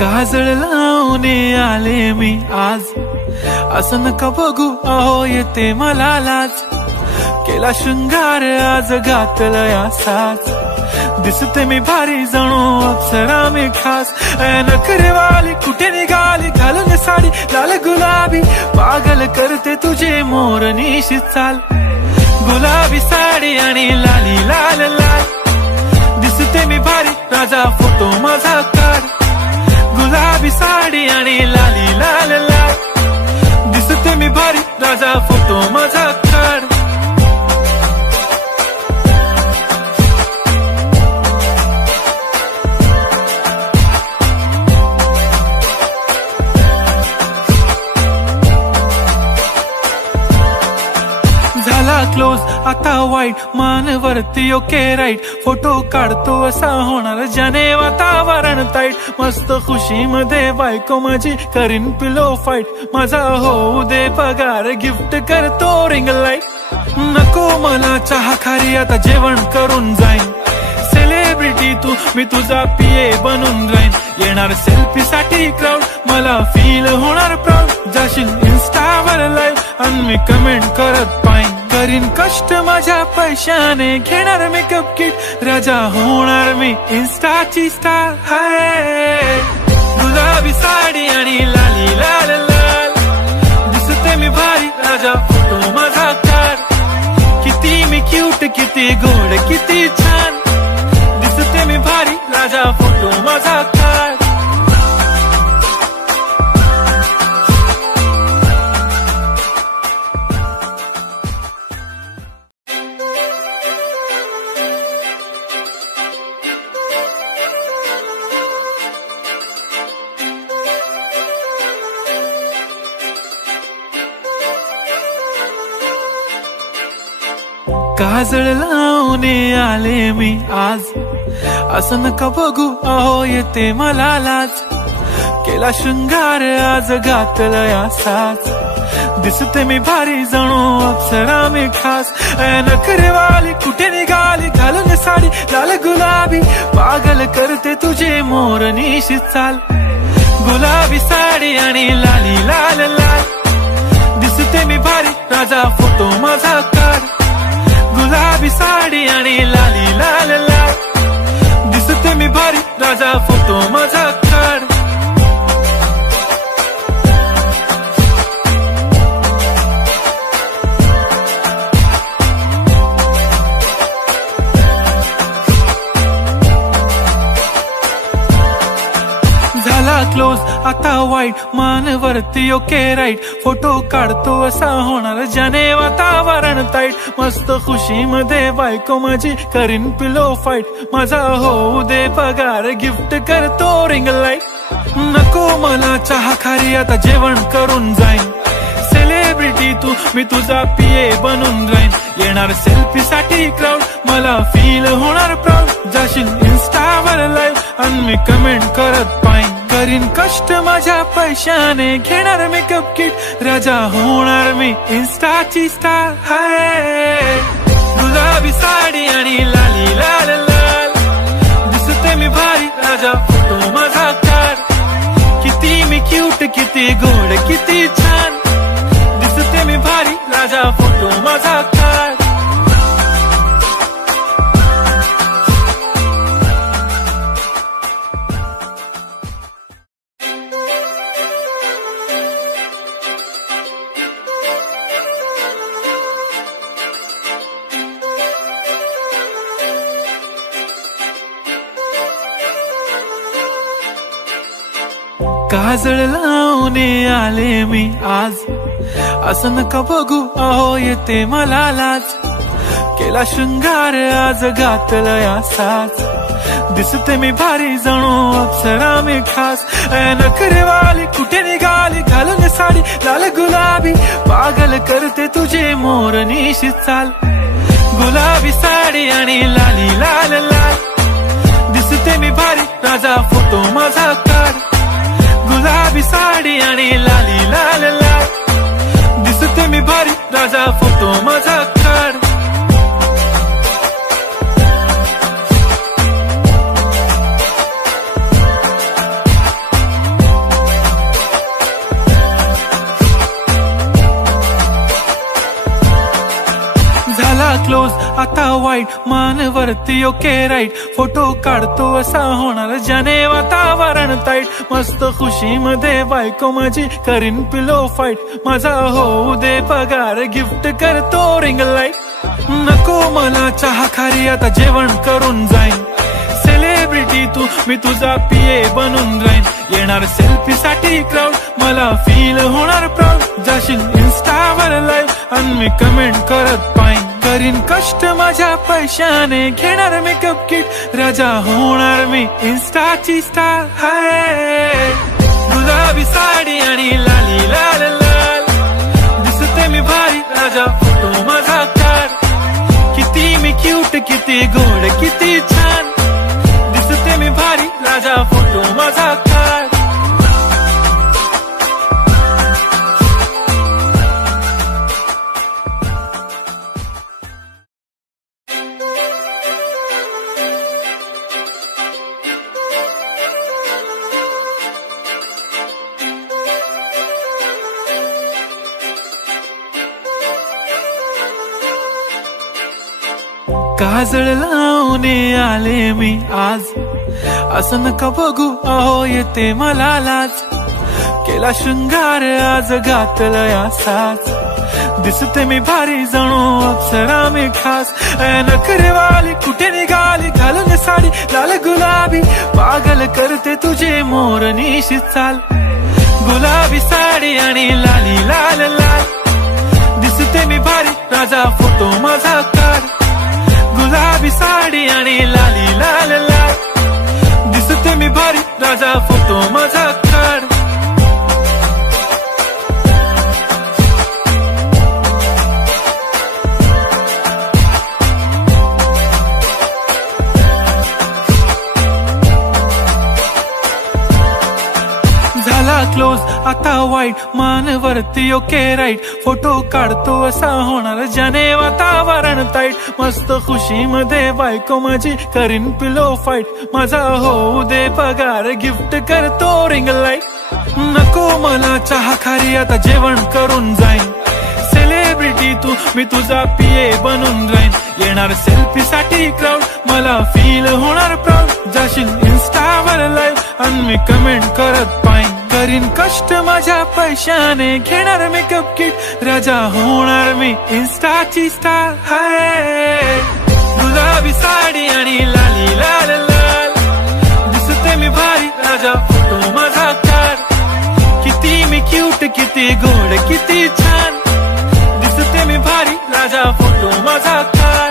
काजळ लावून आले मी आज, असं नका बघू अहो येते मला लाज. केला शृंगार आज घातलया साज, दिसते मी भारी जणू अप्सरा मी खास. नखरेवाली कुठे निघाली घालून साडी लाल गुलाबी, पागल करते तुझे मोरनीशी चाल. गुलाबी साडी आणि लाली लाल लाल, दिसते मी भारी राजा फोटो माझा काढ. गुलाबी साडी आणि लाली लाल लाल, दिसते मी भारी राजा फोटो माझा काढ. क्लोज आता वाईट मानवरती ओके राईट, फोटो काढतो असा होणार ज्याने वातावरण ताईट. मस्त खुशी मध्ये बायको माझी करीन पिलो फाईट, माझा होऊ दे पगार गिफ्ट करतो रिंग लाईट. नको मला चहा खारी आता जेवण करून जाईन, सेलिब्रिटी तू मी तुझा पीए बनून राहीन. येणार सेल्फी साठी क्राऊड मला फील होणार प्राऊड, जाशील इन्स्टावर लाईव्ह आणि मी कमेंट करत पाईन. करीन कष्ट माझ्या पैशाने घेणार मेकअप किट, राजा होणार मी इन्स्टाची स्टार. हाय गुलाबी साडी आणि लाली लाल लाल, दिसते मी भारी राजा फोटो माझा काढ. किती मी क्यूट किती गोड किती छान, दिसते मी भारी राजा फोटो माझा काढ. काजळ लावून आले मी आज, असं नका बघू अहो येते मला लाज. केला शृंगार आज घातलया साज, दिसते मी भारी जणू अप्सरा मी खास. नखरेवाली कुठे निघाली घालून साडी लाल गुलाबी, पागल करते तुझे मोरनीशी चाल. गुलाबी साडी आणि लाली लाल लाल, दिसते मी भारी राजा फोटो माझा काढ. गुलाबी साडी आणि लाली लाल लाल, दिसते मी भारी राजा फोटो माझा काढ. क्लोज आता वाईट मानवरती ओके राईट, फोटो काढतो असा होणार ज्याने वातावरण ताईट. मस्त खुशी मध्ये बायको माझी करीन पिलो फाईट, माझा होऊ दे पगार गिफ्ट करतो रिंग लाईट. नको मला चहा खारी आता जेवण करून जाईन, सेलिब्रिटी तू मी तुझा पीए बनून राहीन. येणार सेल्फी साठी क्राऊड मला फील होणार प्राऊड, जाशील इन्स्टावर लाईव्ह आणि मी कमेंट करत पाईन. करीन कष्ट माझ्या पैशाने घेणार मेकअप किट, राजा होणार मी इन्स्टाची स्टार. हाय गुलाबी साडी आणि लाली लाल लाल, दिसते मी भारी राजा फोटो माझा काढ. किती मी क्यूट किती गोड किती छान, दिसते मी भारी राजा फोटो माझा काढ. काजळ लावून आले मी आज, असं नका बघू अहो येते मला लाज. केला शृंगार आज घातलया साज, दिसते मी भारी जणू अप्सरा मी खास. नखरेवाली कुठे निघाली घालून साडी लाल गुलाबी, पागल करते तुझे मोरनीशी चाल. गुलाबी साडी आणि लाली लाल लाल, दिसते मी भारी राजा फोटो माझा काढ. गुलाबी साडी आणि लाली लाल लाल, दिसते मी भारी राजा फोटो माझा काढ. वाईट मानवरती ओके राईट फोटो काढतो असा होणार ज्याने वातावरण ताईट मस्त खुशी मध्ये बायको माझी करीन पिलो फाईट माझा होऊ दे पगार गिफ्ट करतो रिंग लाईट नको मला चहा खारी आता जेवण करून जाईन सेलिब्रिटी तू मी तुझा पीए बनून राहीन येणार सेल्फी साठी क्राऊड मला फील होणार प्राऊड जाशील इन्स्टावर लाईव्ह आणि मी कमेंट करत पाईन करीन कष्ट माझ्या पैशाने घेणार मेकअप किट राजा होणार मी इन्स्टाची स्टार हाय गुलाबी साडी आणि लाली लाल लाल दिसते मी भारी राजा फोटो माझा काढ किती मी क्यूट किती गोड किती छान दिसते मी भारी राजा फोटो माझा काढ काजळ लावणे आले मी आज असं नका बघू अहो येते मला लाज केला शृंगार आज घातलं या साज दिसते मी भारी जणू अप्सरा मी खास नखरेवाली कुठे निघाली घालून साडी लाल गुलाबी पागल करते तुझे मोरनीशी चाल गुलाबी साडी आणि लाली लाल लाल दिसते मी भारी राजा फोटो माझा काढ गुलाबी साडी आणि लाली लाल लाल दिसते मी भारी राजा फोटो माझा काढ झाला क्लोज आता वाईट मानवरती ओके राईट फोटो काढतो असा होणार ज्याने वातावरण ताईट मस्त खुशी मध्ये बायको माझी करीन पिलो फाईट माझा होऊ दे पगार गिफ्ट करतो रिंग लाईट नको मला चहा खारी आता जेवण करून जाईन सेलिब्रिटी तू मी तुझा पीए बनून राहीन येणार सेल्फी साठी क्राऊड मला फील होणार प्राऊड जाशील इन्स्टावर लाईव्ह आणि मी कमेंट करत पाईन करीन कष्ट माझ्या पैशाने घेणार मेकअप किट राजा होणार मी इन्स्टाची स्टार हाय गुलाबी साडी आणि लाली लाल लाल दिसते मी भारी राजा फोटो माझा काढ किती मी क्यूट किती गोड किती छान दिसते मी भारी राजा फोटो माझा काढ